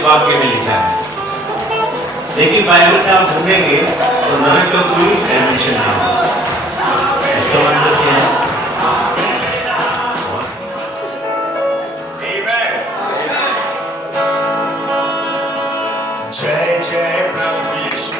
इस वाक्य में लिखा है। लेकिन बाइबल में आप ढूंढेंगे तो नरक का कोई डायमेंशन नहीं है। इसका मतलब क्या है? जय जय प्रभु यीशु।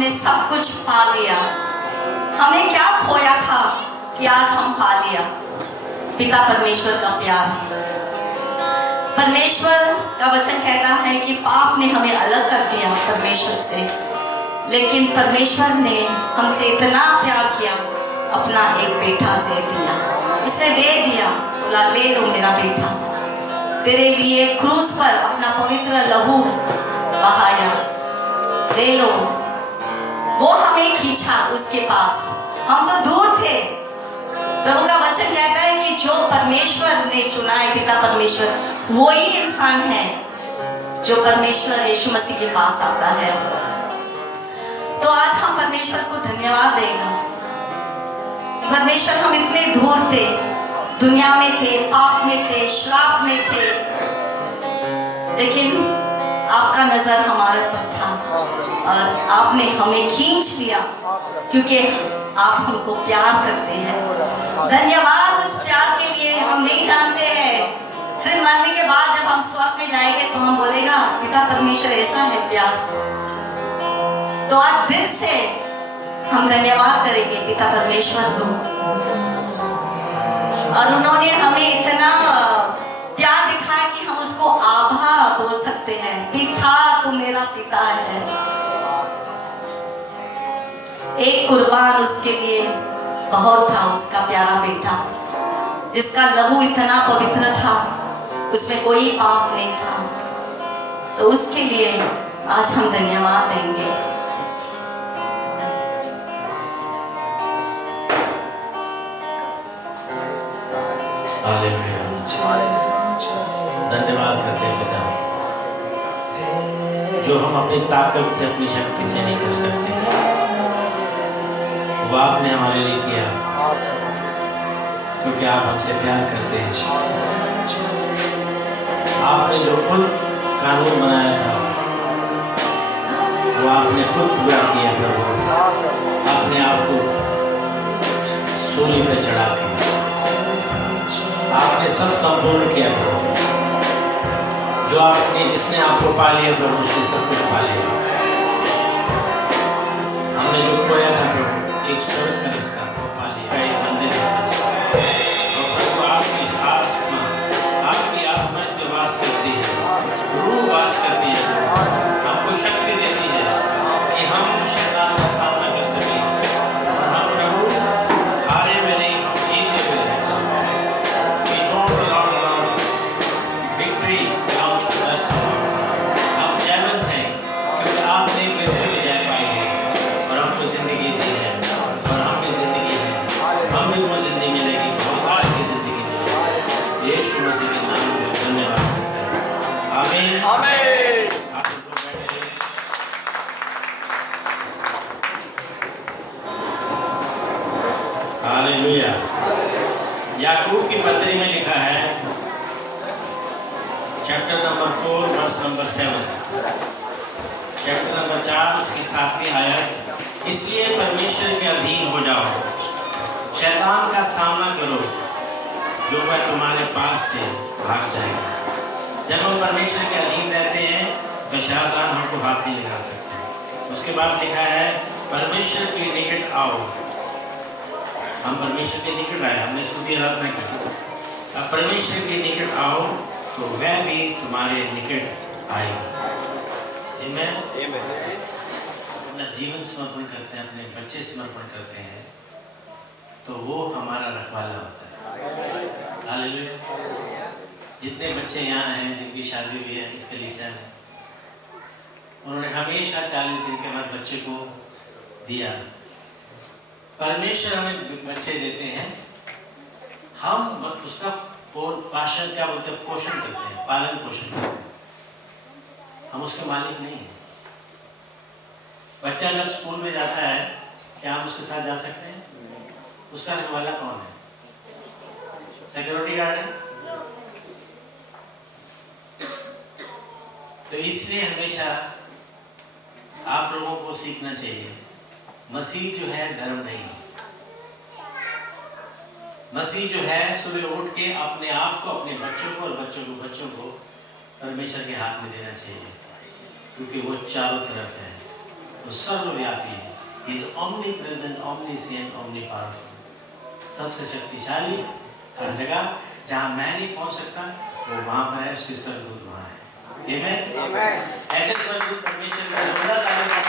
हमने सब कुछ पा लिया। हमने क्या खोया था कि आज हम पा लिया? पिता परमेश्वर का प्यार। परमेश्वर का वचन कहता है कि पाप ने हमें अलग कर दिया परमेश्वर से, लेकिन परमेश्वर ने हमसे इतना प्यार किया, अपना एक बेटा दे दिया। उसने दे दिया, बोला ले लो मेरा बेटा, तेरे लिए क्रूस पर अपना पवित्र लहू बहाया, ले लो। वो हमें खींचा उसके पास, हम तो दूर थे। प्रभु का वचन कहता है कि जो परमेश्वर ने चुना है, पिता परमेश्वर, वो ही इंसान है जो परमेश्वर यीशु मसीह के पास आता है। तो आज हम परमेश्वर को धन्यवाद देगा। परमेश्वर, हम इतने दूर थे, दुनिया में थे, पाप में थे, श्राप में थे, लेकिन आपका नजर हमारे पर था और आपने हमें खींच लिया, क्योंकि आप हमको प्यार करते हैं। धन्यवाद उस प्यार के लिए। हम नहीं जानते हैं, सिर्फ मरने के बाद जब हम स्वर्ग में जाएंगे तो हम बोलेगा पिता परमेश्वर ऐसा है प्यार। तो आज दिल से हम धन्यवाद करेंगे पिता परमेश्वर को। और उन्होंने हमें इतना प्यार दिखाया कि हम उसको आभा बोल सकते हैं, पिता तू मेरा पिता है। एक कुर्बान उसके लिए बहुत था, उसका प्यारा बेटा जिसका लहू इतना पवित्र था, उसमें कोई पाप नहीं था। तो उसके लिए आज हम धन्यवाद देंगे। धन्यवाद करते हैं पिता, जो हम अपनी ताकत से, अपनी शक्ति से नहीं कर सकते, वो आपने हमारे लिए किया, क्योंकि आप हमसे प्यार करते हैं। आपने जो खुद कानून बनाया था वो आपने खुद पूरा किया प्रभु। आपने आपको सूली पे चढ़ा के आपने सब संपूर्ण किया प्रभु। जो आपने, जिसने आपको पा लिया प्रभु, उसने सब कुछ पा लिया। हमने जो खोया था प्रभु, एक स्वर्ग का रिश्ता वो पा लिया, एक मंदिर और प्रभु आपकी इस आत्मा, आपकी आत्मा इस पे वास करती है, रूह वास करती है, हमको शक्ति देती है कि हम शैतान का सामना कर सकें। और हम प्रभु हारे में नहीं, हम जीते हुए हैं। Victory belongs to us. हम जयवंत हैं क्योंकि आपने मृत्यु में जय पाई है और हमको जिंदगी दी है, और हम भी जिंदगी है, हम भी वो जिंदगी मिलेगी, बहुकाल की जिंदगी मिलेगी। यीशु मसीह के नाम में धन्यवाद। आमीन आमीन। हालेलुया। याकूब की पत्री में लिखा है, chapter number 4 verse number 7, chapter number 4 उसकी 7वीं आयत, इसलिए परमेश्वर के अधीन हो जाओ, शैतान का सामना करो, जो वह तुम्हारे पास से भाग जाएगा। जब हम परमेश्वर के अधीन रहते हैं तो शैतान हमको हाथ नहीं लगा सकते। उसके बाद लिखा है, परमेश्वर के निकट आओ। हम परमेश्वर के निकट आए, हमने स्तुति आराधना की। अब परमेश्वर के निकट आओ तो वह भी तुम्हारे निकट आएगा। आमीन। अपना जीवन समर्पण करते हैं, अपने बच्चे समर्पण करते हैं, तो वो हमारा रखवाला होता है। हालेलुया। जितने बच्चे यहाँ हैं जिनकी शादी हुई है इस कलीसिया में, उन्होंने हमेशा 40 दिन के बाद बच्चे को दिया। परमेश्वर हमें बच्चे देते हैं, हम उसका पोषण, क्या बोलते हैं, पोषण करते हैं, पालन पोषण करते हैं। हम उसके मालिक नहीं हैं। बच्चा जब स्कूल में जाता है, क्या हम उसके साथ जा सकते हैं? उसका रखवाला कौन है? सिक्योरिटी गार्ड है। तो इसलिए हमेशा आप लोगों को सीखना चाहिए, मसीह जो है धर्म नहीं है। मसीह जो है सुबह उठ के अपने आप को, अपने बच्चों को और बच्चों को परमेश्वर के हाथ में देना चाहिए, क्योंकि वो चारों तरफ है। वो सर्वव्यापी है। He is omnipresent, omniscient, omnipowerful, सबसे शक्तिशाली। हर जगह जहाँ मैं नहीं पहुँच सकता वो वहाँ पर है, उसके स्वर्गदूत वहाँ है। Amen? ऐसे स्वर्गदूत परमेश्वर का जोड़ा तारे करने को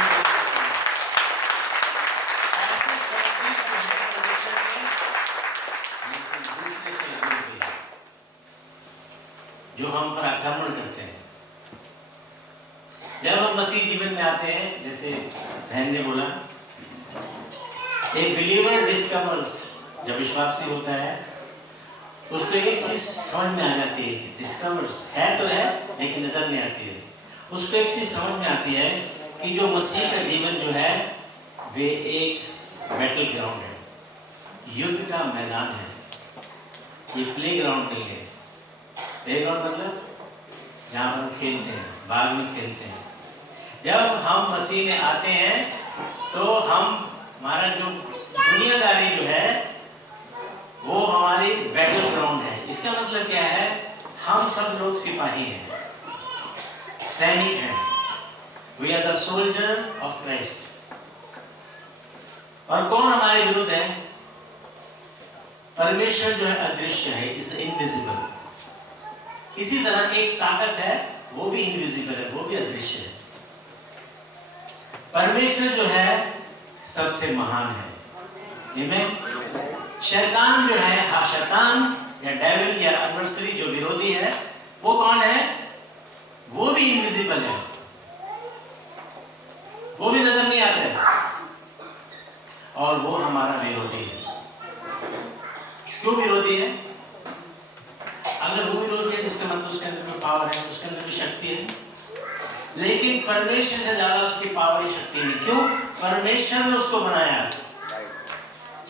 ऐसे स्वर्गदूत जो हैं परमेश्वर के, लेकिन दूसरे स्वर्गदूत भी हैं जो हम पर आक्रमण करते हैं। जब हम मसीह जीवन में आते हैं, जैसे बहन ने बोला, एक बिलीवर डिस्कवर्स, जब विश्वासी होता है उसको एक चीज समझ में आ जाती है। डिस्कवर्स है तो है लेकिन नजर नहीं आती है। उसको एक चीज समझ में आती है कि जो मसीह का जीवन जो है वे एक बैटल ग्राउंड है, युद्ध का मैदान है। ये प्ले ग्राउंड नहीं है। प्ले ग्राउंड मतलब जहाँ पर हम खेलते हैं, बाग में खेलते हैं। जब हम मसीह में आते हैं तो हमारा जो दुनियादारी जो है वो हमारी बैटल ग्राउंड है। इसका मतलब क्या है? हम सब लोग सिपाही हैं, सैनिक हैं। We are the soldier of Christ. और कौन हमारे विरुद्ध है? परमेश्वर जो है अदृश्य है, इज इनविजिबल। इसी तरह एक ताकत है, वो भी इनविजिबल है, वो भी अदृश्य है। परमेश्वर जो है सबसे महान है। आमीन। शैतान जो है, हाँ, शैतान या डेविल या एडवर्सरी जो विरोधी है, वो कौन है? वो भी इनविजिबल है, वो भी नजर नहीं आता है, और वो हमारा विरोधी है। क्यों विरोधी है? अगर वो विरोधी है इसका मतलब उसके अंदर कोई पावर है, उसके अंदर कोई शक्ति है। लेकिन परमेश्वर से ज्यादा उसकी पावर या शक्ति नहीं। क्यों? परमेश्वर ने उसको बनाया,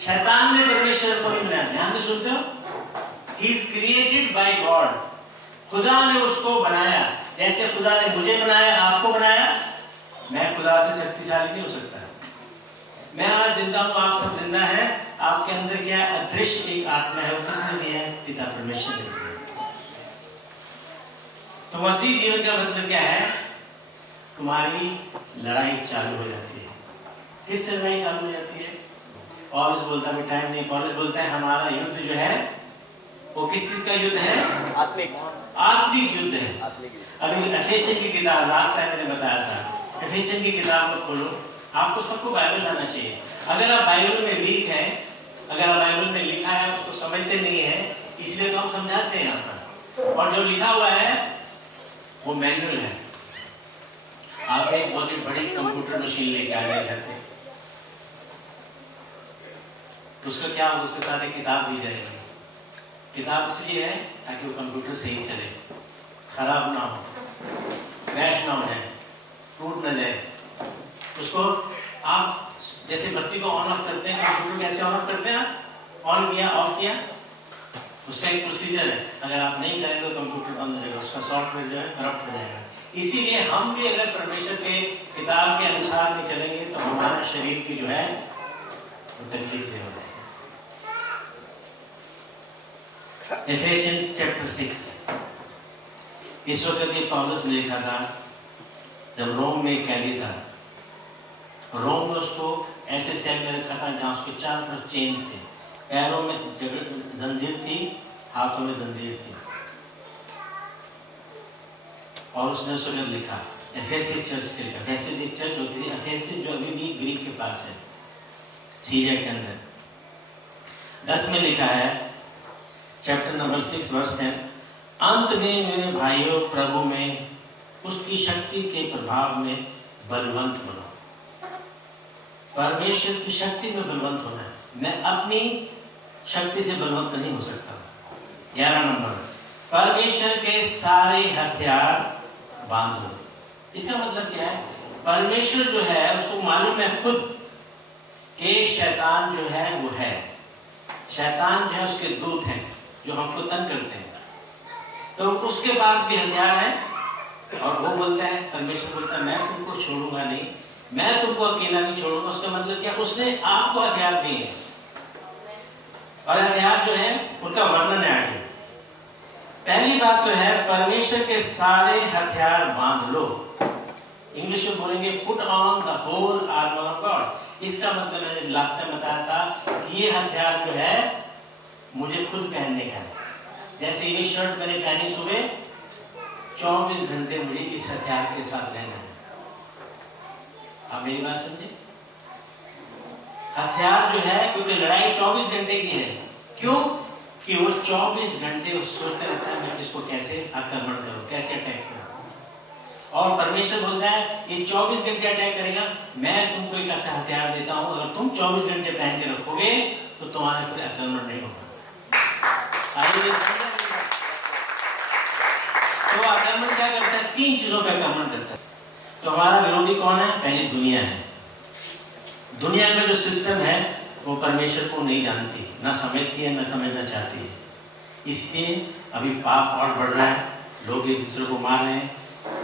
शैतान ने परमेश्वर को नहीं बनाया। ध्यान से सुनते हो? He is created by God। खुदा ने उसको बनाया। जैसे खुदा ने मुझे बनाया, आपको बनाया, मैं खुदा से शक्तिशाली नहीं हो सकता। मैं आज जिंदा हूँ, आप सब जिंदा हैं। आपके अंदर क्या अदृश्य एक आत्मा है, वो किसने दिया है? पिता परमेश्वर ने दिया। तो मसीह जीवन का मतलब क्या है? तुम्हारी लड़ाई चालू हो जाती है। किससे लड़ाई चालू हो जाती है? पौलुस बोलता है, टाइम नहीं, पौलुस बोलता है हमारा युद्ध जो है वो किस चीज का युद्ध है? आत्मिक युद्ध है। अभी एफेसियन की किताब लास्ट टाइम मैंने बताया था, एफेसियन की किताब को खोलो। आपको सबको बाइबल आना चाहिए। अगर आप बाइबल में वीक हैं, अगर आप बाइबल में लिखा है उसको समझते नहीं है, इसलिए तो हम समझाते हैं यहाँ पर। और जो लिखा हुआ है वो मैनुअल है। आप एक बहुत बड़ी कंप्यूटर मशीन लेके आ जाए घर पे, उसका क्या होगा? उसके साथ एक किताब दी जाएगी। किताब इसलिए है ताकि वो कंप्यूटर सही चले, खराब ना हो, क्रैश ना हो जाए, टूट ना जाए। उसको आप जैसे बत्ती को ऑन ऑफ करते हैं, कंप्यूटर कैसे ऑन ऑफ करते हैं? ऑन किया, ऑफ किया, उसका एक प्रोसीजर है। अगर आप नहीं करेंगे तो कंप्यूटर बंद हो जाएगा, उसका सॉफ्टवेयर जो है करप्ट हो जाएगा। इसीलिए हम भी अगर परमेश्वर के किताब के अनुसार नहीं चलेंगे तो हमारा शरीर की जो है वो तकलीफ दे हो जाएगी। Ephesians chapter 6। इस वक्त ये पौलुस ने लिखा था जब रोम में कैदी था। रोम में उसको ऐसे सेल में रखा था जहाँ उसके चारों तरफ चेन थे, पैरों में जंजीर थी, हाथों में जंजीर थी। और उसने उस वक्त लिखा एफेसी चर्च के लिए। एफेसी एक चर्च होती है, एफेसी जो अभी भी ग्रीक के पास है, सीरिया के अंदर। 10 में लिखा है, चैप्टर नंबर 6 वर्स 10, अंत में मेरे भाइयों प्रभु में उसकी शक्ति के प्रभाव में बलवंत बनो। परमेश्वर की शक्ति में बलवंत होना है। मैं अपनी शक्ति से बलवंत नहीं हो सकता। 11 नंबर, परमेश्वर के सारे हथियार बांधो। इसका मतलब क्या है? परमेश्वर जो है उसको मालूम है खुद कि शैतान जो है वो है, शैतान जो है उसके दूत हैं जो हमको तंग करते हैं। तो उसके पास भी हथियार है और वो बोलता है, परमेश्वर बोलता है मैं तुमको छोड़ूंगा नहीं, मैं तुमको अकेला नहीं छोड़ूंगा। उसका मतलब क्या? उसने आपको हथियार दिए और हथियार जो है उनका वर्णन है आगे। पहली बात तो है परमेश्वर के सारे हथियार बांध लो। इंग्लिश में बोलेंगे put on the whole armour of God. इसका मतलब मैंने लास्ट टाइम बताया था कि ये हथियार जो है मुझे खुद पहनने का है। जैसे ये शर्ट मैंने पहनी सुबह, 24 घंटे मुझे इस हथियार के साथ रहना है। आप मेरी बात समझे? हथियार जो है, क्योंकि लड़ाई 24 घंटे की है। क्यों? कि वो 24 घंटे वो सोचते रहता है मैं किसको कैसे आक्रमण करूं, कैसे अटैक करूं। और परमेश्वर बोलता है ये 24 घंटे अटैक करेगा, मैं तुमको एक ऐसा हथियार देता हूं, अगर तुम 24 घंटे पहन के रखोगे तो तुम्हारे पर आक्रमण नहीं होगा। तो आक्रमण क्या करता है? 3 चीजों पर आक्रमण करता है। तो हमारा विरोधी कौन है? पहले दुनिया है। दुनिया का जो सिस्टम है वो परमेश्वर को नहीं जानती, ना समझती है, ना समझना चाहती है। इसलिए अभी पाप और बढ़ रहा है, लोग एक दूसरे को मार रहे हैं,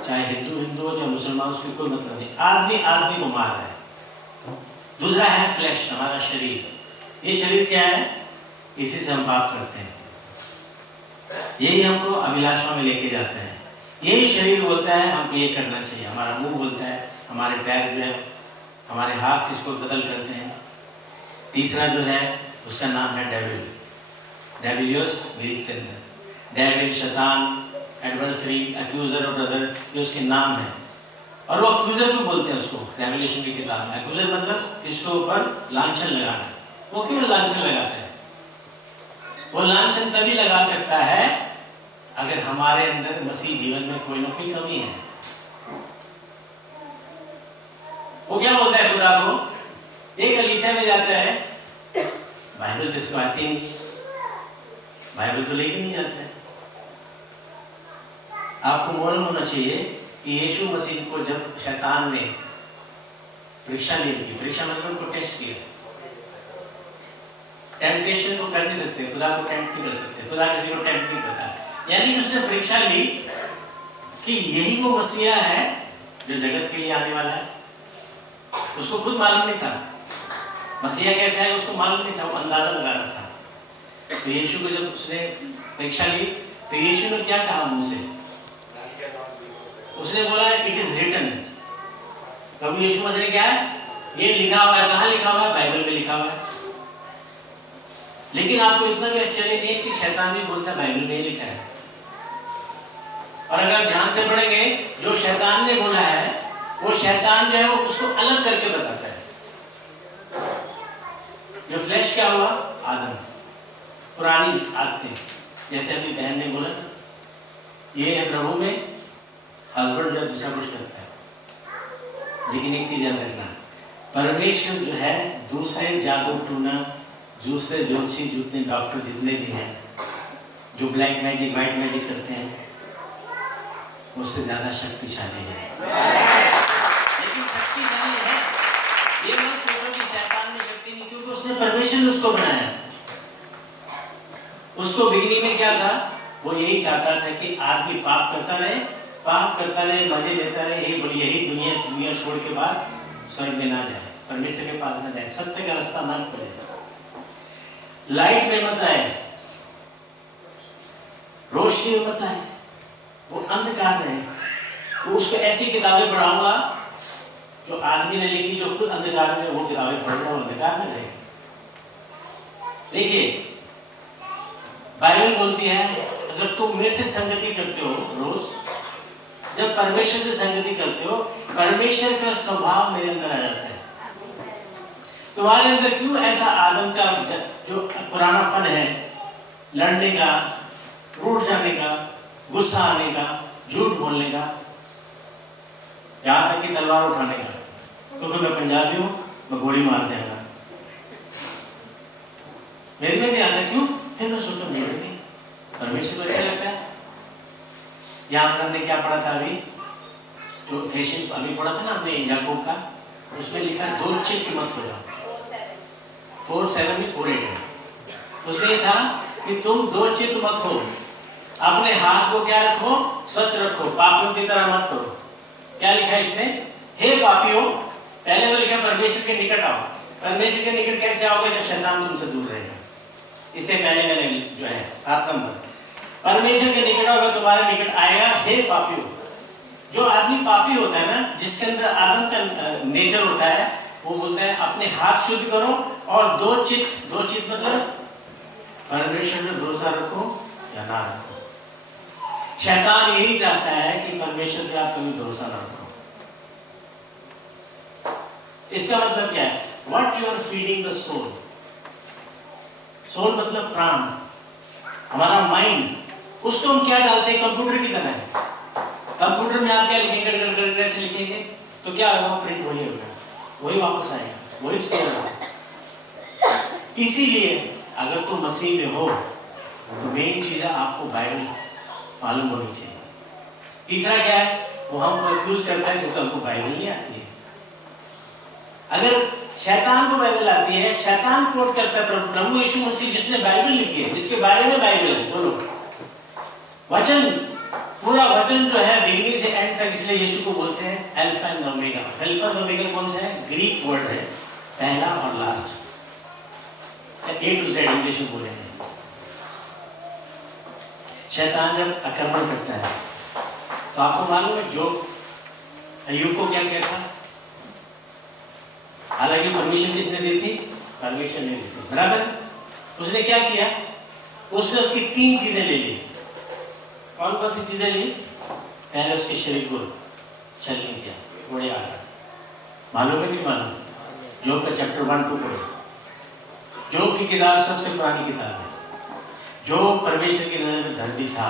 चाहे हिंदू हो चाहे मुसलमान, उसकी कोई मतलब नहीं। आदमी आदमी को मार रहा है। दूसरा है फ्लैश, हमारा शरीर। ये शरीर क्या है? इसी से हम पाप करते हैं, यही हमको अभिलाषा में लेके जाता है। यही शरीर बोलता है हमको ये करना चाहिए, हमारा मुंह बोलता है, हमारे पैर जो है, हमारे हाथ इसको बदल करते हैं। तीसरा जो है उसका नाम है डेविल, डेविलियस ग्रीक के अंदर। डेविल, शैतान, एडवर्सरी, एक्यूजर ऑफ ब्रदर, ये उसके नाम है। और वो एक्यूजर भी बोलते हैं उसको, रेवलेशन की किताब में। एक्यूजर मतलब किसके ऊपर लांछन लगाना। वो क्यों लांछन लगाता है? वो लांछन तभी लगा सकता है अगर हमारे अंदर मसीह जीवन में कोई ना कोई कमी है। वो क्या बोलता है खुदा को? एक कलीसिया में जाता है, बाइबल तो इसको आती नहीं, बाइबल तो लेके नहीं जाता है। आपको मालूम होना चाहिए कि यीशु मसीह को जब शैतान ने परीक्षा ली, परीक्षा मतलब उनको टेस्ट किया। टेम्पटेशन को कर नहीं सकते, खुदा को टेम्प्ट नहीं कर सकते, खुदा किसी को टेम्प्ट नहीं करता। यानी कि उसने परीक्षा ली कि यही वो मसीहा है जो जगत के लिए आने वाला है। उसको खुद मालूम नहीं था मसीहा कैसा है, उसको मालूम नहीं था, वो अंदाजा लगा रहा था। तो यीशु को जब उसने परीक्षा ली तो यीशु ने क्या कहा मुंह से? उसने बोला इट इज रिटन। प्रभु यीशु मसीह ने क्या है? ये लिखा हुआ है। कहाँ लिखा हुआ है? बाइबल में लिखा हुआ है। लेकिन आपको इतना भी आश्चर्य नहीं है कि शैतान भी बोलता है बाइबल में लिखा है। और अगर ध्यान से पढ़ेंगे, जो शैतान ने बोला है वो शैतान जो है वो उसको अलग करके बताता है। जो फ्लैश क्या हुआ? आदम, पुरानी आदतें। जैसे अभी बहन ने बोला ना, ये है प्रभु में हस्बैंड जो दूसरा कुछ करता है। लेकिन एक चीज याद रखना, परमेश्वर जो है दूसरे जादू टूना, दूसरे ज्योतिषी, जितने डॉक्टर जितने भी हैं जो ब्लैक मैजिक व्हाइट मैजिक करते हैं, उससे ज्यादा शक्तिशाली है। लेकिन शक्तिशाली है, ये मत सोचो कि शैतान में शक्ति नहीं, क्योंकि उसने परमेश्वर ने उसको बनाया। उसको बिगनिंग में क्या था? वो यही चाहता था कि आदमी पाप करता रहे, पाप करता रहे, मजे लेता रहे, यही दुनिया छोड़ के बाद स्वर्ग में ना जाए, परमेश्वर के पास ना जाए, सत्य का रास्ता ना खोले, लाइट में मत आए, रोशनी में मत आए, वो अंधकार में है। तो उसको ऐसी किताबें पढ़ाऊंगा जो आदमी ने लिखी, जो खुद अंधकार में वो किताबें पढ़ रहा, अंधकार में रहे। देखिए बाइबल बोलती है अगर तुम मेरे से संगति करते हो रोज, जब परमेश्वर से संगति करते हो, परमेश्वर का स्वभाव मेरे अंदर आ जाता है। तुम्हारे अंदर क्यों ऐसा आदम का जो पुरानापन है, लड़ने का, रूठ जाने का, गुस्सा आने का, झूठ बोलने का, यहाँ तक कि तलवार उठाने का, क्योंकि मैं पंजाबी हूँ, मैं गोली मार देगा, मेरे में नहीं आता। क्यों? फिर मैं सोचता हूँ नहीं, परमेश्वर को अच्छा लगता है। यहाँ पर हमने क्या पढ़ा था अभी, जो फैशन अभी पढ़ा था ना हमने याकूब का, उसमें लिखा है दो चित्त मत हो जाओ। 4:7 में 4:8 है। उसमें ये था कि तुम दो चित्त मत हो, अपने हाथ को क्या रखो? स्वच्छ रखो, पापियों की तरह मत करो। क्या लिखा है इसमें? हे पापियों, पहले तो लिखा परमेश्वर के निकट आओ। परमेश्वर के निकट कैसे आओगे? जब शैतान तुमसे दूर रहेगा। इससे पहले मैंने जो है 7 नंबर, परमेश्वर के निकट होगा, तुम्हारे निकट आएगा, हे पापियों। जो आदमी पापी होता है ना, जिसके अंदर आदम का नेचर होता है, वो बोलता है अपने हाथ शुद्ध करो और दो चित्त मतलब परमेश्वर में भरोसा रखो या ना रखो। शैतान यही चाहता है कि परमेश्वर पे आप कभी भरोसा ना रखो। इसका मतलब क्या है? What you are feeding the soul. Soul मतलब प्राण, हमारा माइंड। उसको हम क्या डालते हैं? कंप्यूटर की तरह है। कंप्यूटर में आप क्या लिखेंगे? ऐसे लिखेंगे तो क्या होगा? प्रिंट वही होगा, वही वापस आएगा, वही स्टोर होगा। इसीलिए अगर तुम मसीह में हो तो मेन चीज है आपको बाइबल मालूम होनी चाहिए। तीसरा क्या है? वो हमको एक्यूज करता है क्योंकि हमको बाइबल नहीं आती है। अगर शैतान को बाइबल आती है, शैतान कोट करता है प्रभु यीशु मसीह जिसने बाइबल लिखी है, जिसके बारे में बाइबल है। बोलो, वचन, पूरा वचन जो है बिगिनिंग से एंड तक, इसलिए यीशु को बोलते हैं अल्फा एंड ओमेगा। अल्फा और ओमेगा कौन सा है? ग्रीक वर्ड है, पहला और last. A to Z English में बोलेंगे। शैतान जब आक्रमण करता है तो आपको मालूम है जो अय्यूब को क्या कहता? हालांकि परमिशन किसने दी थी? परमिशन नहीं दी थी, बराबर। उसने क्या किया? उसने उसकी 3 चीजें ले ली। कौन कौन सी चीजें ली? पहले उसके शरीर को छलनी किया, बड़े आकर। मालूम है कि मालूम? जोब का चैप्टर 1-2 पढ़े। जोब की किताब सबसे पुरानी किताब है। जो परमेश्वर की नजर में धर्मी था,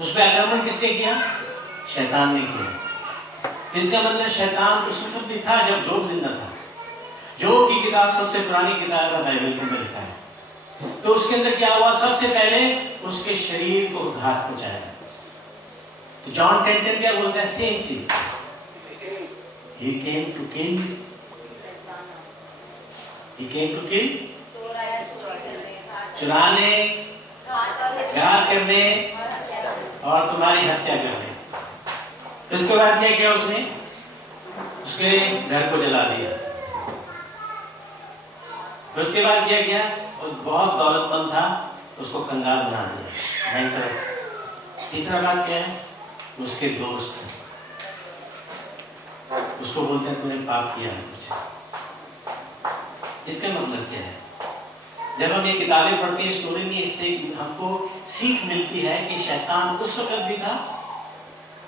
उस पर आक्रमण किसने किया? शैतान ने किया। इसका मतलब शैतान उस वक्त भी था जब जोब जिंदा था। जोब की किताब सबसे पुरानी किताब है, बाइबल के अंदर लिखा है। तो उसके अंदर क्या हुआ? सबसे पहले उसके शरीर को घात पहुंचाया। तो जॉन 10:10 क्या बोलता है? सेम चीज, he came to kill, चुराने, घात करने और तुम्हारी हत्या करने। तो इसके बाद क्या किया उसने? उसके घर को जला दिया। फिर उसके बाद क्या किया? वो बहुत दौलतमंद था, उसको कंगाल बना दिया। तीसरा बात क्या है? उसके दोस्त उसको बोलते हैं तूने पाप किया है कुछ। इसका मतलब क्या है? जब हम ये किताबें पढ़ते हैं, स्टोरी में, इससे हमको सीख मिलती है कि शैतान उस वक्त भी था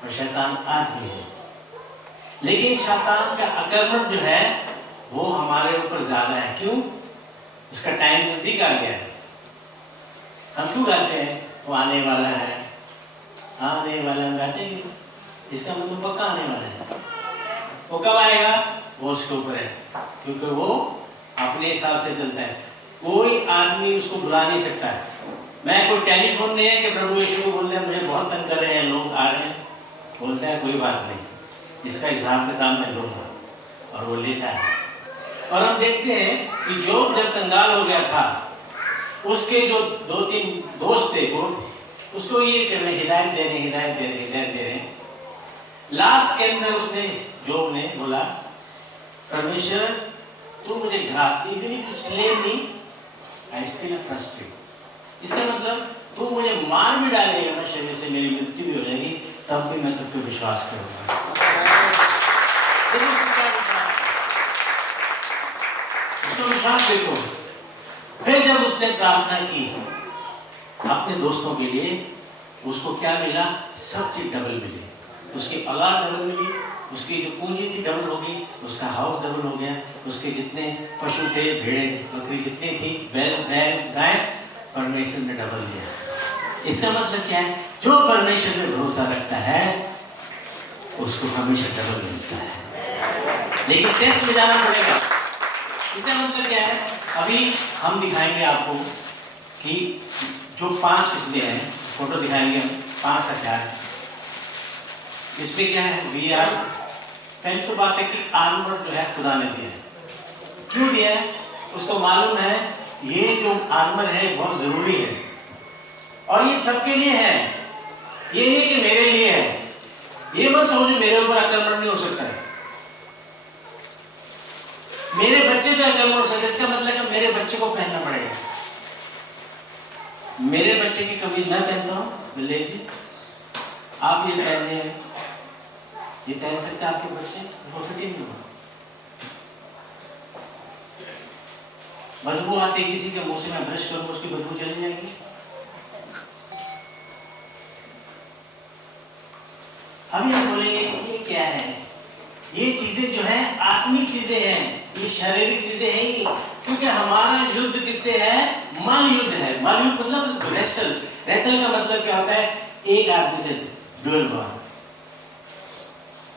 और शैतान आज भी है। लेकिन शैतान का आक्रमण जो है वो हमारे ऊपर ज्यादा है। क्यों? उसका टाइम नजदीक आ गया है। हम क्यों गाते हैं वो आने वाला है, आने वाला? हम गाते हैं, इसका मतलब पक्का आने वाला है। वो कब आएगा? वो उसके ऊपर है, क्योंकि वो अपने हिसाब से चलता है। कोई आदमी उसको बुला नहीं सकता है। मैं कोई टेलीफोन नहीं है कि प्रभु यीशु को बोलते हैं मुझे बहुत तंग कर रहे हैं लोग, आ रहे हैं। बोलता है कोई बात नहीं, इसका हिसाब किताब मैं लूंगा, और वो लेता है। और हम देखते हैं कि जोब जब कंगाल हो गया था, उसके जो 2-3 दोस्त थे वो उसको ये कर रहे, हिदायत दे रहे। लास्ट के अंदर उसने, जोब ने बोला, परमेश्वर तू मुझे घात, even if you slay me I still trust you. इसका मतलब तू मुझे मार भी डालेगा ना, शरीर से मेरी मृत्यु भी हो जाएगी, तब भी मैं तुझ पे विश्वास करूंगा। उसका विश्वास देखो। फिर जब उसने प्रार्थना की अपने दोस्तों के लिए, उसको क्या मिला? सब चीज डबल मिली। उसकी औलाद डबल मिली, उसकी जो पूंजी थी डबल हो गई, उसका हाउस डबल हो गया, उसके जितने पशु थे, भेड़े बकरी जितनी थी, बैल गाय, परमेश्वर ने डबल दिया। इसका मतलब क्या है? जो परमेश्वर में भरोसा रखता है उसको हमेशा डबल मिलता है, लेकिन टेस्ट में जाना पड़ेगा। इसका मतलब क्या है? अभी हम दिखाएंगे आपको कि जो 5 किस्में हैं, फोटो दिखाएंगे हम, 5 हथियार। इसमें क्या है? VR। पहली तो बात है कि आर्मर जो है खुदा ने दिया है। क्यों दिया है? उसको मालूम है ये जो आर्मर है बहुत जरूरी है, और ये सबके लिए है। ये नहीं कि मेरे लिए है। ये मत समझो मेरे ऊपर आक्रमण नहीं हो सकता है, मेरे बच्चे पे आक्रमण हो सकता है। इसका मतलब है मेरे बच्चे को पहनना पड़ेगा। मेरे बच्चे की कमीज मैं पहनता हूँ, ले जी आप ये पहन रहे हैं, ये पहन सकते हैं आपके बच्चे, वो फिटिंग नहीं होगा। बदबू आती है किसी के मुंह से, मैं ब्रश करूँ उसकी बदबू चली जाएगी। अभी हम बोलेंगे ये क्या है, ये चीजें जो है आत्मिक चीजें हैं, ये शारीरिक चीजें हैं ही, क्योंकि हमारा युद्ध किससे है? मल युद्ध है। मल युद्ध मतलब रेसल। रेसल का मतलब क्या होता है? एक आदमी से डुएल हुआ।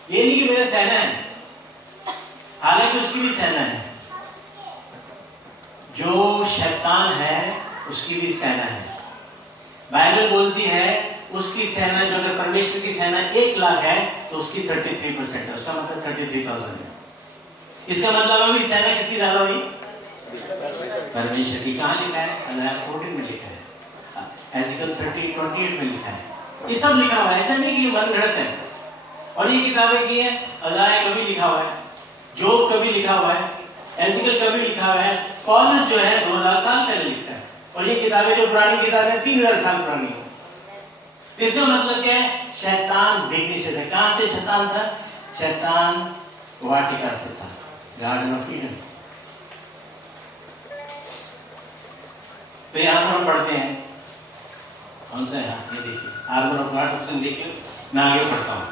ये नहीं कि मेरा सेना है, हालांकि उसकी भी सेना है। जो शैतान है उसकी भी सेना है। बाइबल बोलती है उसकी सेना, जो अगर परमेश्वर की सेना 1 लाख है तो उसकी 33% है, उसका मतलब 33,000 है। इसका मतलब अभी सेना किसकी ज्यादा हुई? परमेश्वर की। कहाँ लिखा है? अय्या 14 में लिखा है, एजिकल 30:28 में लिखा है। ये सब लिखा हुआ है, ऐसा नहीं कि ये मन गढ़ंत है। और ये किताबें की है, अय्या कभी लिखा हुआ है, जोब कभी लिखा हुआ है, एजिकल कभी लिखा हुआ है, पौलुस जो है 2000 साल पहले लिखता है। और ये किताबें जो पुरानी किताबें 3000 साल पुरानी है। इसका मतलब क्या है? शैतान बेगनी से था। कहां से शैतान था? शैतान वाटिका से था, गार्डन ऑफ ईडन। तो यहां पर हम पढ़ते हैं कौन सा? यहाँ ये देखिए, आर्मर ऑफ गॉड सबसे देखिए, मैं आगे पढ़ता हूं।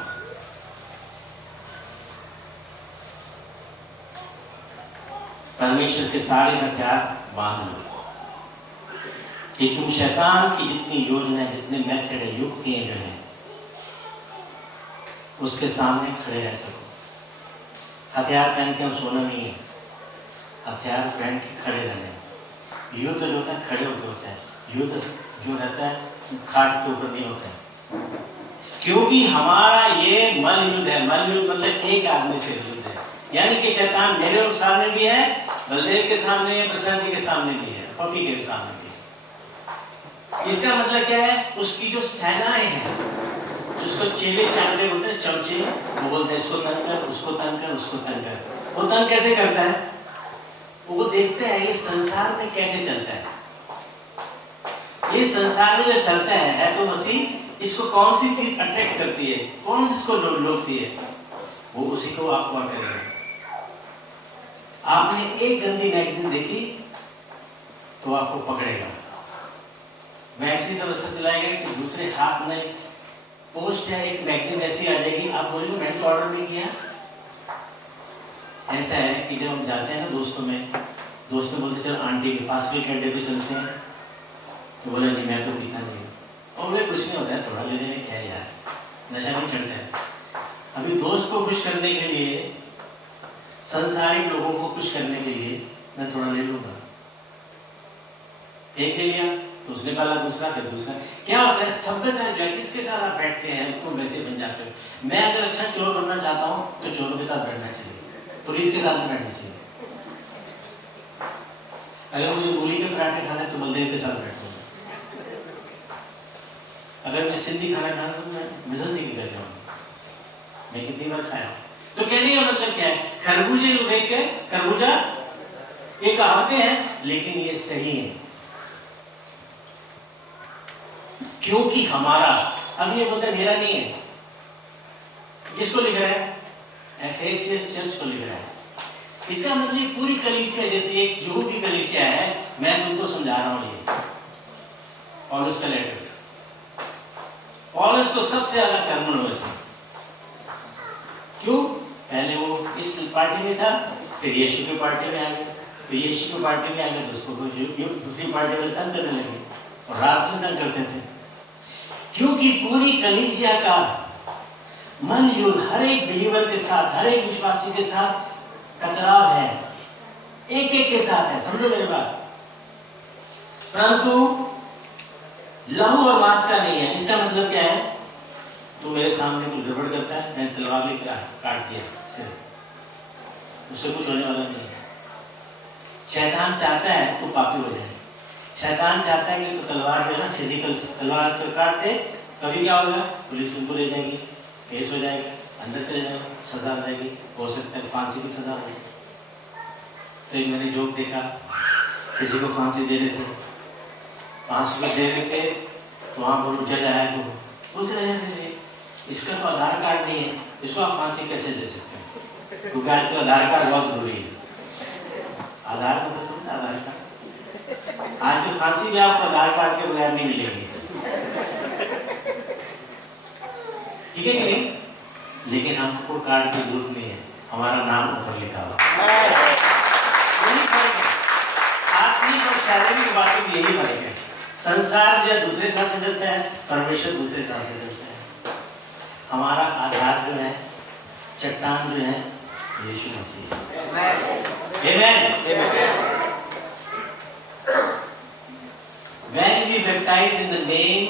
परमेश्वर के सारे हथियार बांध लो कि तुम शैतान की जितनी योजना, जितने मेथड है, युक्तियां जो है, उसके सामने खड़े रह सको। हथियार पहन के हम सोना नहीं है, हथियार पहन के खड़े रहना। युद्ध जो होता है खड़े होकर होता है, युद्ध जो रहता है खाट के ऊपर नहीं होता है, क्योंकि हमारा ये मल युद्ध है। मल युद्ध मतलब एक आदमी से युद्ध है, यानी कि शैतान मेरे और सामने भी है, बलदेव के सामने, प्रसन्न जी के सामने भी है, पपी के सामने भी है। इसका मतलब क्या है? उसकी जो सेनाएं हैं, जिसको चेले चांदे बोलते हैं, चमचे, वो बोलते हैं इसको तन कर, उसको तन कर, उसको तन कर। वो तन कैसे करता है? वो देखते हैं ये संसार में कैसे चलता है। ये संसार में जब चलता है तो मसीह इसको कौन सी चीज अट्रैक्ट करती है, कौन सी इसको लोभती है, वो उसी को आपको करेगा। आपने एक गंदी मैगजीन देखी तो आपको पकड़ेगा। मैगजीन जब ऐसा चलाएगा कि दूसरे हाथ में पोस्ट या एक मैगजीन ऐसी आ जाएगी, आप बोलेंगे मैंने तो ऑर्डर नहीं किया। ऐसा है कि जब हम जाते हैं ना दोस्तों में, दोस्त बोलते चलो आंटी के पास के अड्डे पे चलते हैं, तो बोले नहीं मैं तो दिखा नहीं। और बोले कुछ नहीं होता है, थोड़ा लेने में क्या है यार, नशा नहीं चढ़ता है। अभी दोस्त को खुश करने के लिए, संसारिक लोगों को खुश करने के लिए मैं थोड़ा ले लूंगा। एक ले लिया तो उसने पाला, दूसरा, फिर दूसरा। क्या होता है? सभ्यता जो है, किसके साथ आप बैठते हैं तो वैसे बन जाते हो। मैं अगर अच्छा चोर बनना चाहता हूँ तो चोरों के साथ बैठना चाहिए, पुलिस के साथ नहीं बैठना चाहिए। अगर मुझे मूली के पराठे खाने तो बलदेव के साथ बैठूंगा। अगर मैं सिंधी खाना खाना तो मैं मिजन जी की कर रहा हूँ, मैं कितनी बार खाया। तो कहने का मतलब क्या है? खरबूजे को देख के, खरबूजा ये कहावतें हैं, लेकिन ये सही है, क्योंकि हमारा, अब ये बोलते मेरा नहीं है, किसको लिख रहा है? एफेसियस चर्च को लिख रहा है। इसका मतलब पूरी कलीसिया, जैसे एक जुहू की कलीसिया है, मैं तुमको समझा रहा हूँ। ये पौलुस का लेटर, पौलुस को सबसे ज्यादा कर्मण हुए थे। क्यों? पहले वो इस पार्टी में था, फिर यीशु की पार्टी में आ गए, फिर यीशु की पार्टी में आ गए तो उसको दूसरी पार्टी में तंग करने लगे और रात में तंग करते थे। क्योंकि पूरी कलीसिया का मन युद्ध हर एक बिलीवर के साथ, हर एक विश्वासी के साथ टकराव है, एक एक के साथ है। समझो मेरी बात। परंतु लहू और मांस का नहीं है। इसका मतलब क्या है? तू मेरे सामने कुछ गड़बड़ करता है, मैंने तलवार लेकर काट दिया सिर, उससे कुछ होने वाला नहीं है। शैतान चाहता है तो पापी हो जाए, शैतान चाहता है कि तो तलवार जो है ना, फिजिकल तलवार से काट दे, तभी क्या होगा? पुलिस उनको ले जाएगी, केस हो जाएगा, अंदर चले जाएगा, सजा हो जाएगी, हो सकता है फांसी की सजा हो जाएगी। तो एक मैंने जोक देखा, किसी को फांसी दे रहे थे, 5 रुपये दे रहे थे, तो वहाँ पर जज आया तो बोलते इसका तो आधार कार्ड नहीं है, इसको आप फांसी कैसे दे सकते हैं? क्योंकि आजकल आधार कार्ड बहुत जरूरी है। आधार को तो समझा, आधार कार्ड आज तो फांसी भी आपको आधार कार्ड के बगैर नहीं मिलेगी, ठीक है कि नहीं? लेकिन हमको कार्ड की जरूरत नहीं है, हमारा नाम ऊपर लिखा हुआ। आत्मिक और शारीरिक बातों में यही फर्क है। संसार जो दूसरे हिसाब से चलता है, परमेश्वर दूसरे हिसाब से चलता है। हमारा आधार जो है, चट्टान जो है, यीशु मसीह। आमेन। When we baptize in the name,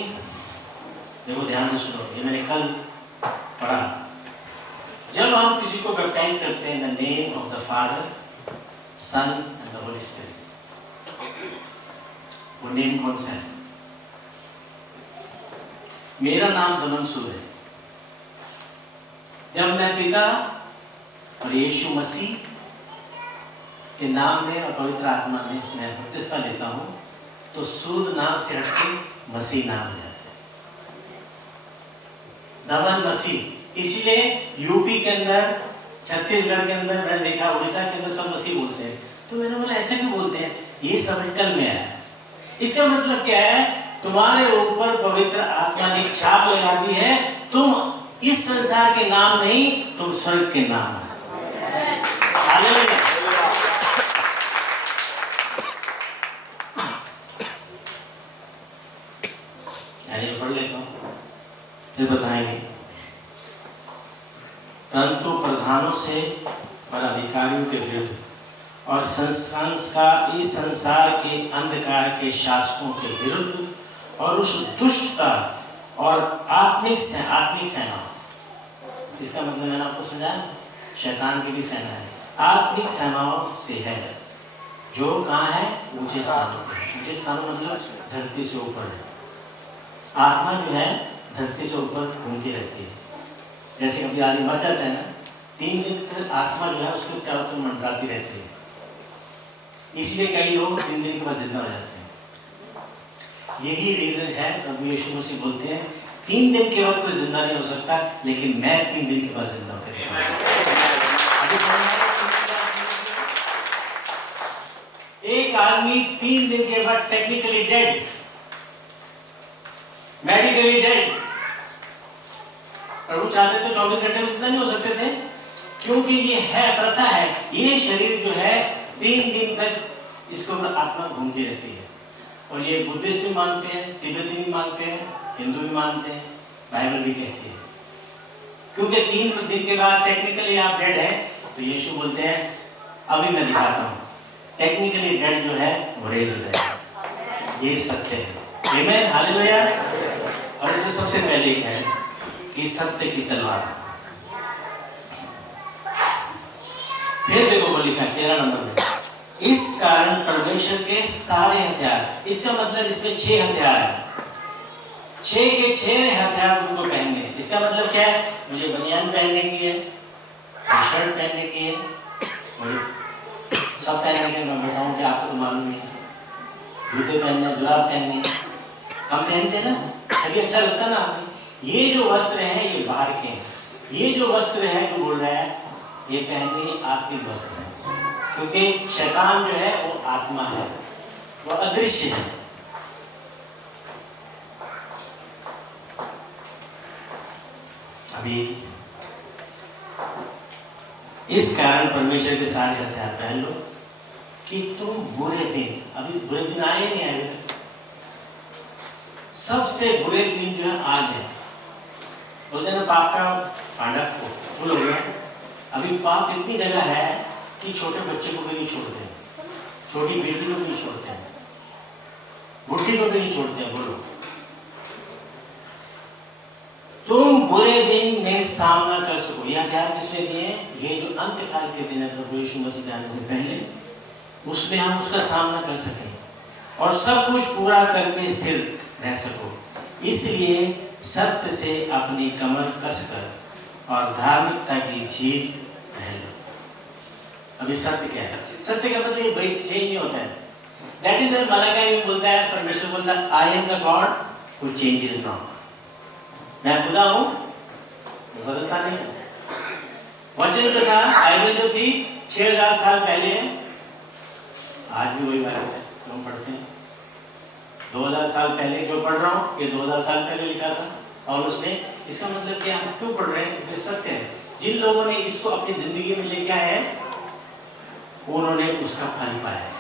देखो ध्यान से सुनो, ये मैंने कल पढ़ा। जब हम किसी को बैप्टाइज करते हैं, in the name of the Father, Son and the Holy Spirit, वो नेम कौन सा है? मेरा नाम दमनसूर है। जब मैं पिता और यीशु मसीह के नाम में और पवित्र आत्मा में मैं बपतिस्मा लेता हूँ, तो सूद नाम से हटके मसीह नाम हो जाता है। दमन मसीह। इसलिए यूपी के अंदर, छत्तीसगढ़ के अंदर मैंने देखा, उड़ीसा के अंदर सब मसीह बोलते हैं। तो मैंने बोला ऐसे क्यों बोलते हैं? ये सब कल में आया है। इसका मतलब क्या है? तुम्हारे ऊपर पवित्र आत्मा ने छाप लगा दी है। तुम इस संसार के नाम नहीं, तुम स्वर्ग के नाम हो। हालेलुया। पढ़ लेता हूँ, फिर बताएंगे। परंतु प्रधानों से और अधिकारियों के विरुद्ध और इस संसार के अंधकार के शासकों के विरुद्ध और उस दुष्टता और आत्मिक सेना, इसका मतलब मैंने आपको समझाया, शैतान की भी सेना है, आत्मिक सेनाओं से है, जो कहाँ है? ऊंचे स्थानों पर। ऊंचे स्थानों मतलब धरती से ऊपर है। आत्मा जो है धरती से ऊपर घूमती रहती है। जैसे कभी आदमी मर जाता है ना, 3 दिन तक आत्मा जो है उसको चारों तरफ मंडराती रहती है। इसलिए कई लोग 3 दिन के बाद जिंदा हो जाते हैं। यही रीजन है, प्रभु यीशु मसीह बोलते हैं 3 दिन के बाद कोई जिंदा नहीं हो सकता, लेकिन मैं 3 दिन के बाद जिंदा होकर एक आदमी 3 दिन के बाद टेक्निकली डेड, मेडिकली डेड। प्रभु चाहते तो 24 घंटे में जिंदा नहीं हो सकते थे, क्योंकि ये है प्रथा है। ये शरीर जो है 3 दिन तक इसको आत्मा घूमती रहती है। और ये बुद्धिस्ट भी मानते हैं, तिब्बती भी मानते हैं, हिंदू भी मानते हैं, बाइबल भी कहती है। क्योंकि 3 दिन के बाद टेक्निकली आप डेड है, तो यीशु बोलते हैं अभी मैं दिखाता हूँ, टेक्निकली डेड जो है वो रेज हो जाएगा। ये सत्य है। आमीन, हालेलुया। और इसमें सबसे पहले एक है कि सत्य की तलवार। फिर देखो वो लिखा 13 नंबर में, इस कारण परमेश्वर के सारे हथियार, इसका मतलब इसमें 6 हथियार है, 6 के 6 हथियार तुमको पहनने। इसका मतलब क्या है? मुझे बनियान पहनने की है, शर्ट पहनने की है, मुझे सब पहनने के। मैं बताऊँ कि आपको तो मालूम नहीं है, जूते पहनने, जुराब पहनने, हम पहनते ना, कभी अच्छा लगता ना। ये जो वस्त्र हैं ये बाहर के हैं, ये जो वस्त्र है जो बोल रहा है ये पहनने आत्मिक वस्त्र है, क्योंकि शैतान जो है वो आत्मा है, वो अदृश्य है। अभी इस कारण परमेश्वर के सारे हथियार पहन लो कि तुम बुरे दिन, अभी बुरे दिन आए नहीं आए, सबसे बुरे दिन जो है आज है। बोलते ना पाप का पांडा फुल हो गया। अभी पाप इतनी जगह है कि छोटे बच्चे को भी नहीं छोड़ते, छोटी बेटी को भी नहीं छोड़ते हैं, बुढ़ी को भी नहीं छोड़ते हैं। बोलो, तुम बुरे दिन में सामना कर सको। यह हथियार किसने दिए? ये जो अंतकाल के दिन है प्रभु यीशु मसीह आने से पहले, उसमें हम उसका सामना कर सकें और सब कुछ पूरा करके स्थिर रह सको। इसलिए सत्य से अपनी कमर कसकर और धार्मिकता की जीभ पहन लो। अभी सत्य क्या है? सत्य का मतलब भाई चेंज नहीं होता है। दैट इज मलाकी में बोलता है, परमेश्वर बोलता है आई am the God who changes not. मैं खुदा हूँ बदलता नहीं है। वचन जो था, बाइबल जो थी 6000 साल पहले है, आज भी वही बाइबल है जो हम पढ़ते हैं। 2000 साल पहले जो पढ़ रहा हूँ, ये 2000 साल पहले लिखा था और उसने, इसका मतलब क्या, हम क्यों पढ़ रहे हैं? ये सत्य है। जिन लोगों ने इसको अपनी जिंदगी में लेके आए हैं, उन्होंने उसका फल पाया है।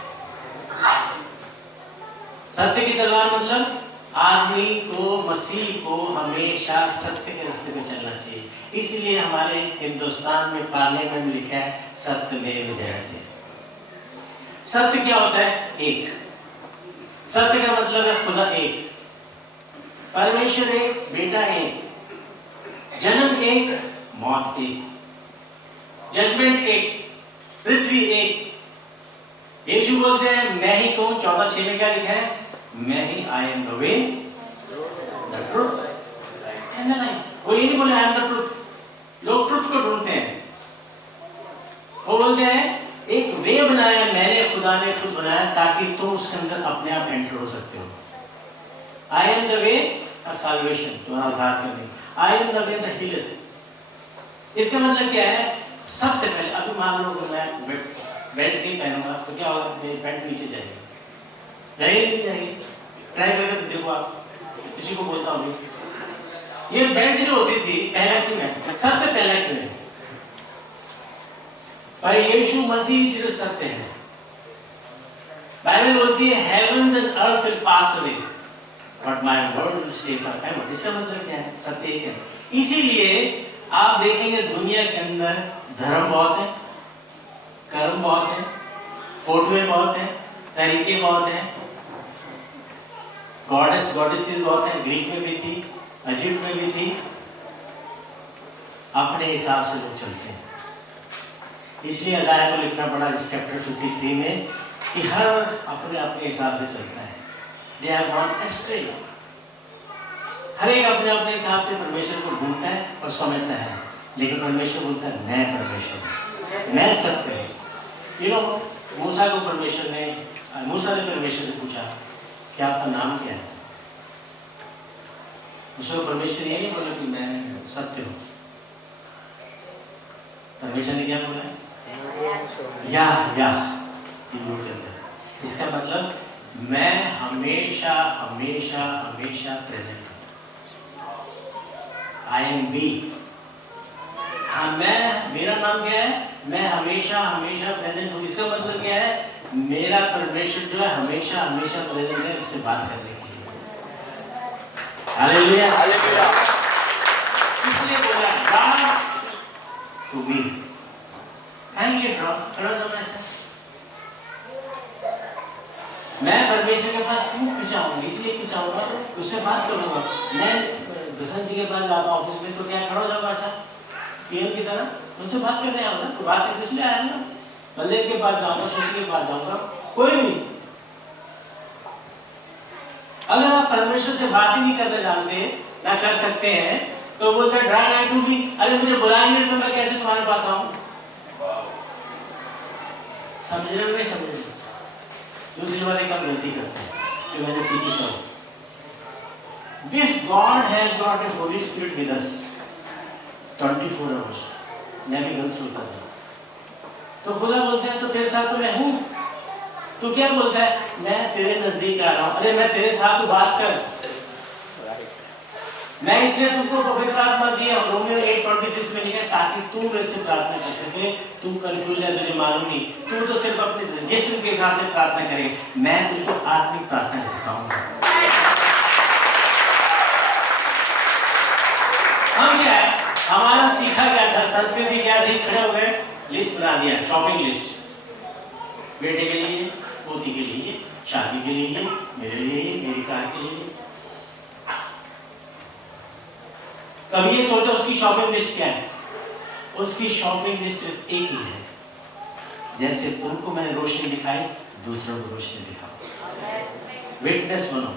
सत्य की तलवार मतलब आदमी को, मसीह को हमेशा सत्य के रास्ते पे चलना चाहिए। इसलिए हमारे हिंदुस्तान में पार्लियामेंट में लिखा है सत्यमेव जयते। सत्य क्या होता है? एक। सत्य का मतलब है खुदा एक, परमेश्वर एक, बेटा एक, जन्म एक, मौत एक, जजमेंट एक, पृथ्वी एक। यीशु बोलते हैं मैं ही कौन, 14:6 में क्या लिखा है? मैं ही, I am the way, the truth and the life. कोई नहीं बोले आई एम द ट्रुथ। लोग ट्रुथ को ढूंढते हैं। वो बोलते हैं एक वे बनाया मैंने, खुदा ने खुद बनाया ताकि तुम उसके अंदर अपने आप एंटर हो सकते हो। आई एम द वे सल्वेशन, तुम्हारा उद्धार करने। आई am the way the healer. इसका मतलब क्या है? सबसे पहले अभी मान लो कि मैं बेल्ट नहीं पहनूंगा तो क्या होगा? मेरी पैंट नीचे जाएगी, जाएगी नहीं जाएगी? ट्राई करके तो देखो आप। किसी को बोलता हूँ ये बेल्ट जो होती थी पहला क्यों है? सत्य पहला क्यों है? पर यीशु मसीह सिर्फ सत्य है। बाइबल बोलती है heavens and earth will pass away but my word will stay forever. इसका मतलब क्या है? सत्य एक है। इसीलिए आप देखेंगे दुनिया के अंदर धर्म बहुत है, कर्म बहुत है, फोटोएं बहुत है, तरीके बहुत है, गॉडेस गॉडेसेस बहुत है। ग्रीक में भी थी, इजिप्ट में भी थी। अपने हिसाब से लोग चलते हैं। इसलिए अज़ाया को लिखना पड़ा इस चैप्टर 53 में कि हर अपने अपने हिसाब से चलता है। They are gone astray. हर एक अपने अपने हिसाब से परमेश्वर को ढूंढता है और समझता है, लेकिन परमेश्वर बोलता है मैं परमेश्वर, मैं सत्य हूँ। मूसा को परमेश्वर ने, मूसा ने परमेश्वर से पूछा कि आपका नाम क्या है? उसको परमेश्वर ये नहीं बोला कि मैं सत्य हूँ। परमेश्वर ने क्या बोला? या इसका मतलब मैं हमेशा हमेशा हमेशा प्रेजेंट हूँ। I am be. हाँ, मैं, मेरा नाम क्या है? मैं हमेशा हमेशा प्रेजेंट हूँ। इसका मतलब क्या है? मेरा परमेश्वर जो है हमेशा हमेशा प्रेजेंट है उससे बात करने के लिए। Hallelujah, hallelujah. इसलिए बोला गॉड टू बी। कहेंगे ड्रॉ खड़ा होना ऐसा। मैं परमेश्वर के पास क्यों पूछाऊंगा? इसलिए पूछाऊंगा उससे बात करूंगा। मैं बसंत जी के पास जाता हूँ ऑफिस में तो क्या खड़ा हो जाऊंगा अच्छा पीएम की तरह उनसे बात करने आऊंगा? तो बात करने इसलिए आया ना। बल्देव के पास जाऊंगा, शशि के पास जाऊंगा, कोई नहीं। अगर आप परमेश्वर से बात ही नहीं करना जानते ना कर सकते हैं तो बोलते ड्राई नाइट टू बी। अरे मुझे बुलाएंगे तो मैं कैसे तुम्हारे पास आऊं? समझ रहे हो नहीं समझ रहे? दूसरी बार एक हम गलती करते हैं कि मैंने सीखी तो If God has got a Holy Spirit with us 24 hours, मैं भी गलत सोचता था तो खुदा बोलते हैं तो तेरे साथ तो मैं हूँ। तो क्या बोलता है? मैं तेरे नजदीक आ रहा हूँ। अरे मैं तेरे साथ तो बात कर। मैं इसलिए तुमको पवित्र आत्मा दिया। रोमियो 8:26 में लिखा है ताकि तू मेरे से प्रार्थना कर सके। तू कंफ्यूज है, तुझे मालूम नहीं, तू तो सिर्फ अपने जिस्म के हिसाब से प्रार्थना करे। मैं तुझको आत्मिक प्रार्थना सिखाऊंगा। हम क्या है, हमारा सीखा क्या था, संस्कृति क्या थी? खड़े हो गए, लिस्ट बना दिया, शॉपिंग लिस्ट। बेटे के लिए, पोती के लिए, शादी के लिए, मेरे लिए, मेरी कार के लिए। कभी ये सोचा उसकी शॉपिंग लिस्ट क्या है? उसकी शॉपिंग लिस्ट सिर्फ एक ही है, जैसे तुमको मैंने रोशनी दिखाई दूसरों को रोशनी दिखाओ। विटनेस बनो।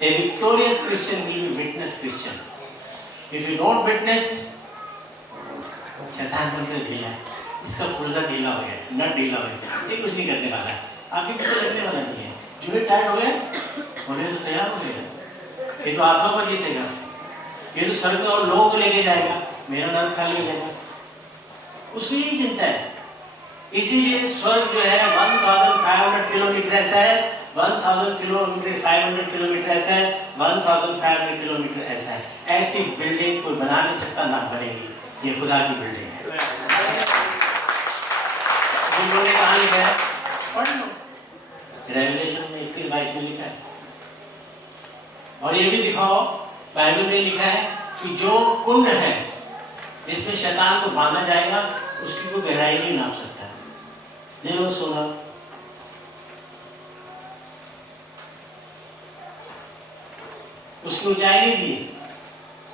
A victorious Christian will be witness Christian. If you don't witness, शैतान तुमसे ढीला है, इसका पुर्जा ढीला हो गया, नट ढीला हो गया, ये कुछ नहीं करने वाला है, आपके पीछे लगने वाला नहीं है। जो टाइट हो गए, होने तो तैयार हो गए। ये तो आत्मा पर जीतेगा, ये तो स्वर्ग में और लोगों को लेके जाएगा। मेरा नाम खाली हो जाएगा, उसको यही चिंता है। इसीलिए स्वर्ग जो है 1500 किलोमीटर ऐसा है, 1500 किलोमीटर ऐसा है, 1500 किलोमीटर ऐसा है। ऐसी बिल्डिंग कोई बना नहीं सकता, ना बनेगी। ये खुदा की बिल्डिंग है। तुम लोगों ने कहाँ लिखा है? पढ़ लो, रेवलेशन में 21-22 में लिखा है। और ये भी दिखाओ, बाइबल में लिखा है कि जो कुंड है जिसमें शैतान को बांधा जाएगा, उसकी कोई गहराई नहीं नाप सकता। नहीं वो सोना, उसकी ऊंचाई नहीं दी है,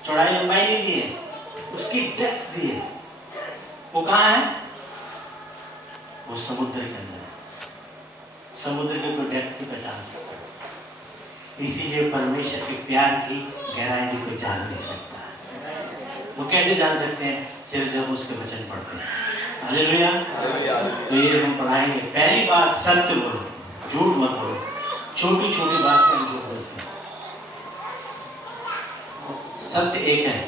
चौड़ाई लंबाई नहीं दी है, उसकी डेप्थ दी है। वो कहाँ है? वो समुद्र के अंदर है। समुद्र के कोई डेप्थ नहीं पहचान सकता। इसीलिए परमेश्वर के प्यार की गहराई भी कोई जान नहीं सकता। वो कैसे जान सकते हैं? सिर्फ जब उसके वचन पढ़ते हैं। हालेलुया। तो ये हम पढ़ाएंगे। पहली बात, सत्य बोलो, झूठ मत बोलो। छोटी छोटी बात पर झूठ बोलते हैं। सत्य एक है,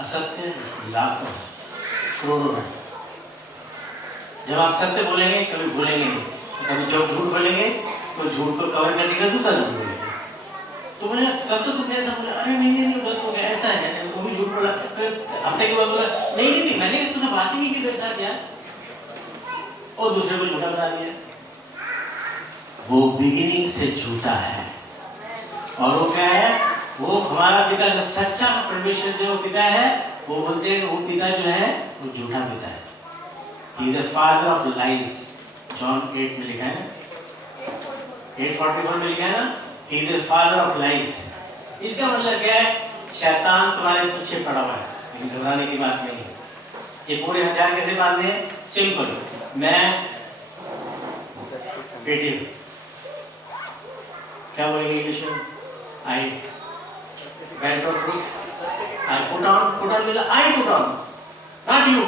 असत्य लाखों करोड़ों है। जब आप सत्य बोलेंगे कभी भूलेंगे नहीं, कभी जब झूठ बोलेंगे तो झूठ को कवर करने का दूसरा झूठ बोलेंगे। तो बोले कल तो तुमने ऐसा बोला, अरे नहीं गलत हो गया, ऐसा है, वो भी झूठ बोला। हफ्ते के बाद बोला नहीं मैंने तुझे बात ही नहीं की तेरे साथ यार, और दूसरे को झूठा बता दिया। वो बिगिनिंग से झूठा है। और वो क्या है? वो हमारा पिता जो सच्चा परमेश्वर जो पिता है, वो बोलते हैं वो पिता जो है वो झूठा पिता है। He is the father of lies. John 8 में लिखा है ना, 8:41 में लिखा है ना, He is the father of lies. इसका मतलब क्या है? शैतान तुम्हारे पीछे पड़ा हुआ है, लेकिन घबराने की बात नहीं है। ये पूरे हथियार कैसे बांधने हैं? सिंपल। मैं पेटी क्या बोलेंगे इंग्लिश में? I belt of truth. I put on will I put on, not you.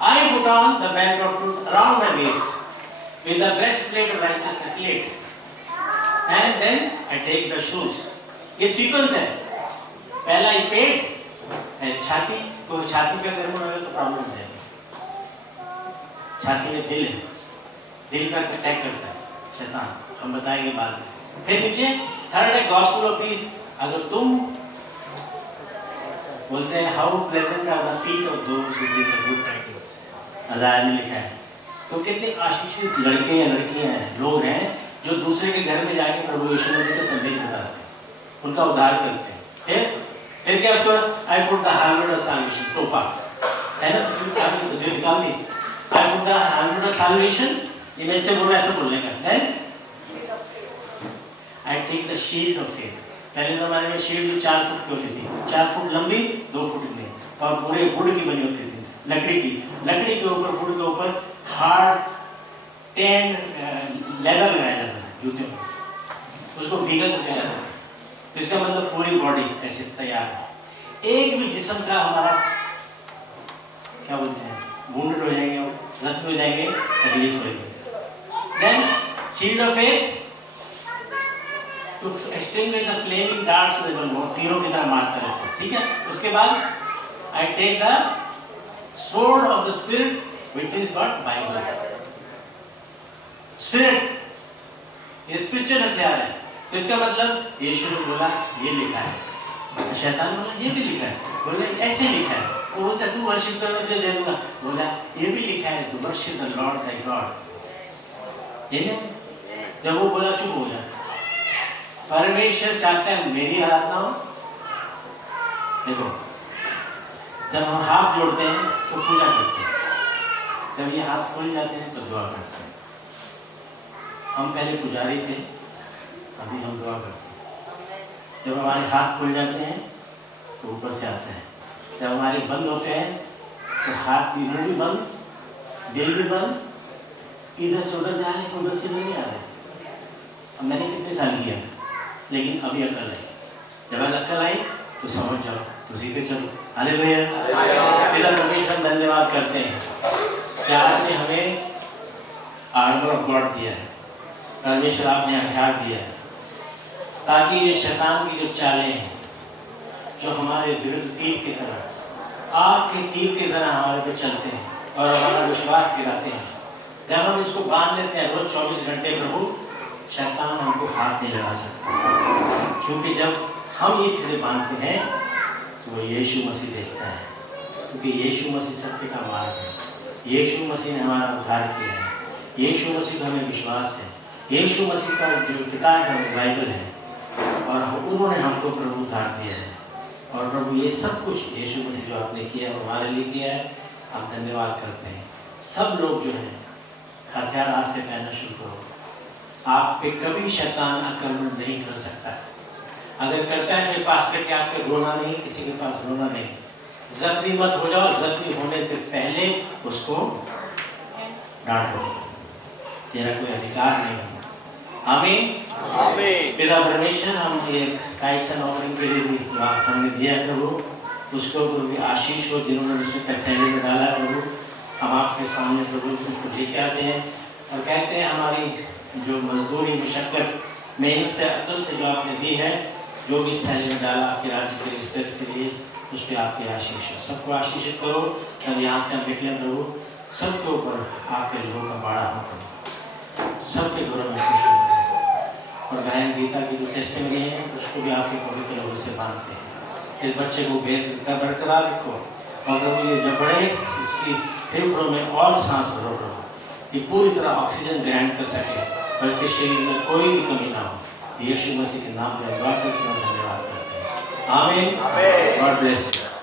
I put on the belt of truth around my waist with the breastplate of righteousness plate, and then I take the shoes. ये sequence है। पहला ये पेट, छाती को, छाती का गर्म होगा तो प्रॉब्लम हो जाएगी। छाती में दिल है, दिल पर अटैक करता है शैतान, हम बताएंगे बाद में। फिर नीचे थर्ड है गॉस्पेल ऑफ पीस। अगर तुम बोलते हैं how pleasant are the feet of those who do the good tidings, Isaiah में लिखा है। तो कितने आशीषित लड़के या लड़कियां हैं, लोग हैं जो दूसरे के घर में जाके प्रभु यीशु मसीह का संदेश बताते हैं, उनका उद्धार करते हैं। फिर क्या उसको I put the helmet of salvation, टोपा है ना, तस्वीर निकाल दी। I put the helmet of salvation, ये मैं से बोल रहा, ऐसा बोलने का। Then I take the shield of faith. पहले ज़माने में शील्ड 4 फुट की होती थी, 4 फुट लंबी, 2 फुट इतनी, और पूरे वुड की बनी होती थी, लकड़ी की। लकड़ी के ऊपर, वुड के ऊपर हार्ड टेंड लेदर लगाया जाता है जूते में, उसको भीगा करके जाता है। इसका मतलब पूरी बॉडी ऐसे तैयार है। एक भी जिस्म का हमारा क्या बोलते हैं, वुंडेड हो जाएंगे, जख्मी हो जाएंगे, तकलीफ होगी। Then shield of faith to extinguish the flaming darts of the devil, तीरों की तरह मारता रहता है। ठीक है, उसके बाद I take the sword of the spirit, which is what? Bible. Spirit, ये स्पिरिचुअल हथियार है। इसका मतलब यीशु ने बोला ये लिखा है, शैतान बोला ये भी लिखा है, बोला ऐसे लिखा है। वो बोलता तू वर्शिप करने के लिए दे दूंगा, बोला ये भी लिखा है, तू worship the Lord thy God। ये नहीं, जब वो बोला चुप हो जा। परमेश्वर चाहता है मेरी आराधना हो। देखो, जब हम हाथ जोड़ते हैं तो पूजा करते हैं, जब ये हाथ खोल जाते हैं तो दुआ करते हैं। हम पहले पुजारी थे, अभी हम दुआ करते हैं। जब हमारे हाथ खुल जाते हैं तो ऊपर से आते हैं, जब हमारे बंद होते हैं तो हाथ भी, मुंह भी बंद, दिल भी बंद, इधर से उधर जाने को, उधर से नहीं आ रहे। अब मैंने कितने साल किया, लेकिन अभी अकल आई। जब अकल आई तो समझ जाओ, तो सीधे चलो। हालेलुया। पिता परमेश्वर धन्यवाद करते हैं कि आपने हमें आर्मर ऑफ गॉड दिया है। परमेश्वर आपने हथियार दिया है ताकि ये शैतान की जो चालें हैं, जो हमारे विरुद्ध तीर की तरह, आग के तीर की तरह हमारे पे चलते हैं और हमारा विश्वास गिराते हैं। जब हम इसको बांध लेते हैं रोज 24 घंटे, प्रभु शैतान हमको हाथ नहीं लगा सकता, क्योंकि जब हम ये चीज़ें बांधते हैं तो वो यीशु मसीह देखता है, क्योंकि यीशु मसीह सत्य का मार्ग है। यीशु मसीह ने हमारा उद्धार किया है, यीशु मसीह का हमें विश्वास है, यीशु मसीह का जो किताब है वो बाइबल है, और उन्होंने हमको प्रभु उद्धार दिया है। और प्रभु ये सब कुछ यीशु मसीह जो आपने किया है हमारे लिए किया है, हम धन्यवाद करते हैं। सब लोग जो हैं हथियार आज से पहनना शुरू करो। आप पे कभी शैतान आक्रमण नहीं कर सकता। अगर करता है पास्टर के आपके रोना नहीं, किसी के पास रोना नहीं, जख्मी मत हो जाओ। जख्मी होने से पहले उसको डांटो, तेरा कोई अधिकार नहीं है। आमीन। पिता परमेश्वर, हम एक टाइट्स एंड ऑफरिंग के लिए भी हमने दिया प्रभु, उसके ऊपर भी आशीष हो जिन्होंने उसमें थैले में डाला प्रभु। हम आपके सामने प्रभु उसको लेके आते हैं और कहते हैं हमारी जो मजदूरी मुशक्कत मेहनत से अकल से जो आपने दी है, जो भी इस थैले में डाला आपके राज्य के लिए, रिसर्च के लिए, उस पर आपकी आशीष हो। सबको आशीषित करो। तब यहाँ से हम निकलें प्रभु, सबके ऊपर आपके लोगों का बाड़ा हो प्रभु, सबके घरों में खुश हो। और बहन गीता की जो टेस्टिमनी है उसको भी आपके पवित्र लोगों से मानते हैं। इस बच्चे को बरकरार रखो और प्रभु ये जब बढ़े इसकी फेफड़ों में और सांस भरो प्रभु, ये पूरी तरह ऑक्सीजन ग्रहण कर सके और इसके शरीर में कोई भी कमी ना हो। यीशु मसीह के नाम में दुआ करते हैं, धन्यवाद करते हैं। आमीन। God bless you.